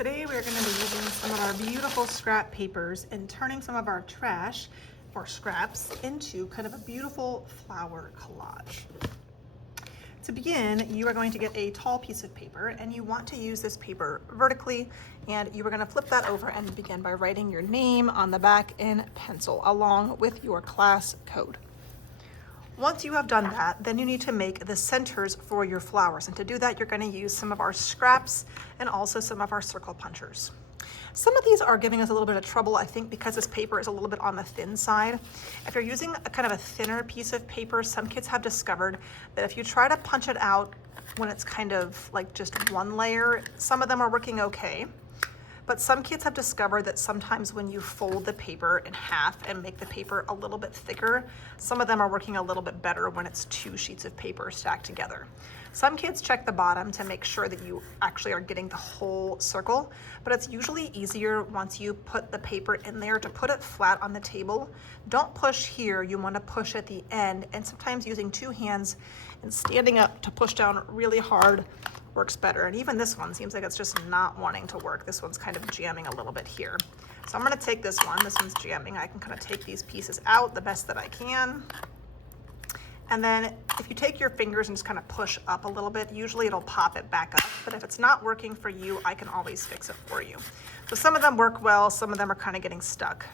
Today we're going to be using some of our beautiful scrap papers and turning some of our trash or scraps into kind of a beautiful flower collage. To begin, you are going to get a tall piece of paper and you want to use this paper vertically, and you are going to flip that over and begin by writing your name on the back in pencil along with your class code. Once you have done that, then you need to make the centers for your flowers. And to do that, you're going to use some of our scraps and also some of our circle punchers. Some of these are giving us a little bit of trouble, I think, because this paper is a little bit on the thin side. If you're using a kind of a thinner piece of paper, some kids have discovered that if you try to punch it out when it's kind of like just one layer, some of them are working okay. But some kids have discovered that sometimes when you fold the paper in half and make the paper a little bit thicker, some of them are working a little bit better when it's two sheets of paper stacked together. Some kids check the bottom to make sure that you actually are getting the whole circle, but it's usually easier once you put the paper in there to put it flat on the table. Don't push here, you want to push at the end, and sometimes using two hands and standing up to push down really hard works better. And even this one seems like it's just not wanting to work. This one's kind of jamming a little bit here. So I'm going to take this one's jamming. I can kind of take these pieces out the best that I can. And then if you take your fingers and just kind of push up a little bit, usually it'll pop it back up. But if it's not working for you, I can always fix it for you. So some of them work well, some of them are kind of getting stuck.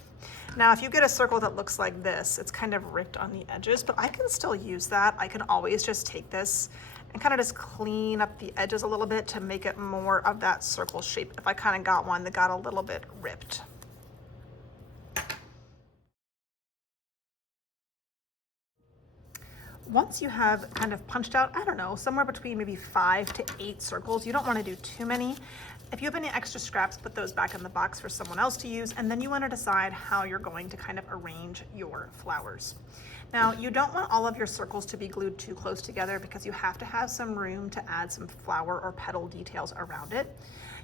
Now, if you get a circle that looks like this, it's kind of ripped on the edges, but I can still use that. I can always just take this and kind of just clean up the edges a little bit to make it more of that circle shape if I kind of got one that got a little bit ripped. Once you have kind of punched out, I don't know, somewhere between maybe 5 to 8 circles, you don't want to do too many. If you have any extra scraps, put those back in the box for someone else to use, and then you want to decide how you're going to kind of arrange your flowers. Now, you don't want all of your circles to be glued too close together because you have to have some room to add some flower or petal details around it.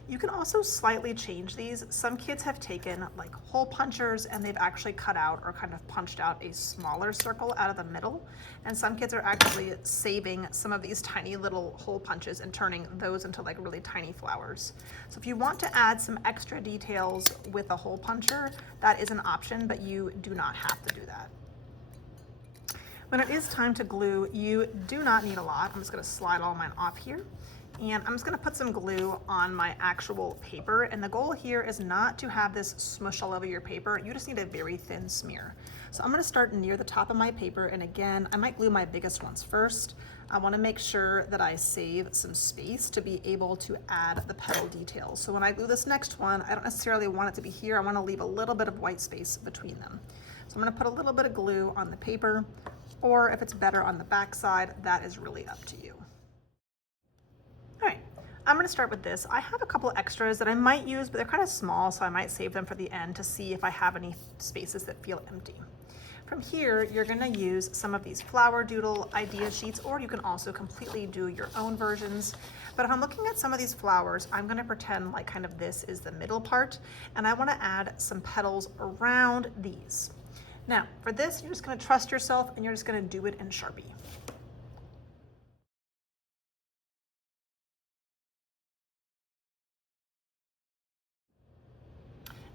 You can also slightly change these. Some kids have taken like hole punchers and they've actually cut out or kind of punched out a smaller circle out of the middle. And some kids are actually saving some of these tiny little hole punches and turning those into like really tiny flowers. So if you want to add some extra details with a hole puncher, that is an option, but you do not have to do that. When it is time to glue, you do not need a lot. I'm just going to slide all mine off here. And I'm just going to put some glue on my actual paper. And the goal here is not to have this smush all over your paper. You just need a very thin smear. So I'm going to start near the top of my paper. And again, I might glue my biggest ones first. I want to make sure that I save some space to be able to add the petal details. So when I glue this next one, I don't necessarily want it to be here. I want to leave a little bit of white space between them. So I'm going to put a little bit of glue on the paper, or if it's better on the back side, that is really up to you. All right, I'm going to start with this. I have a couple extras that I might use, but they're kind of small, so I might save them for the end to see if I have any spaces that feel empty. From here, you're going to use some of these flower doodle idea sheets, or you can also completely do your own versions. But if I'm looking at some of these flowers, I'm going to pretend like kind of this is the middle part, and I want to add some petals around these. Now, for this, you're just going to trust yourself and you're just going to do it in Sharpie.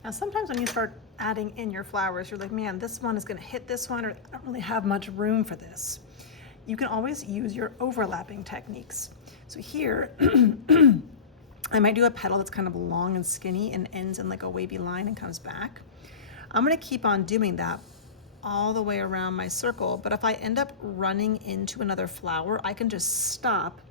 Now, sometimes when you start adding in your flowers, you're like, man, this one is going to hit this one, or I don't really have much room for this. You can always use your overlapping techniques. So here, I might do a petal that's kind of long and skinny and ends in like a wavy line and comes back. I'm going to keep on doing that all the way around my circle, but if I end up running into another flower, I can just stop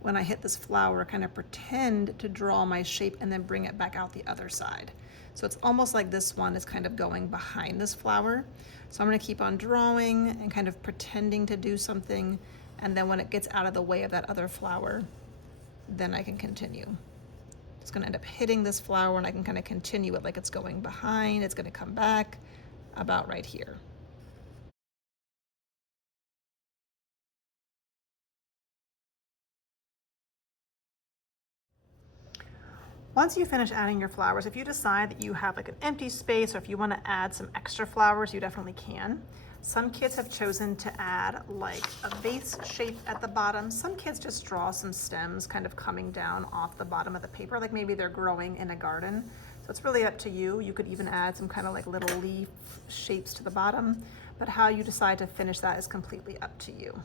when I hit this flower, kind of pretend to draw my shape and then bring it back out the other side. So it's almost like this one is kind of going behind this flower. So I'm going to keep on drawing and kind of pretending to do something, and then when it gets out of the way of that other flower, then I can continue. It's going to end up hitting this flower and I can kind of continue it like it's going behind. It's going to come back about right here. Once you finish adding your flowers, if you decide that you have like an empty space or if you want to add some extra flowers, you definitely can. Some kids have chosen to add like a vase shape at the bottom. Some kids just draw some stems kind of coming down off the bottom of the paper, like maybe they're growing in a garden. So it's really up to you. You could even add some kind of like little leaf shapes to the bottom, but how you decide to finish that is completely up to you.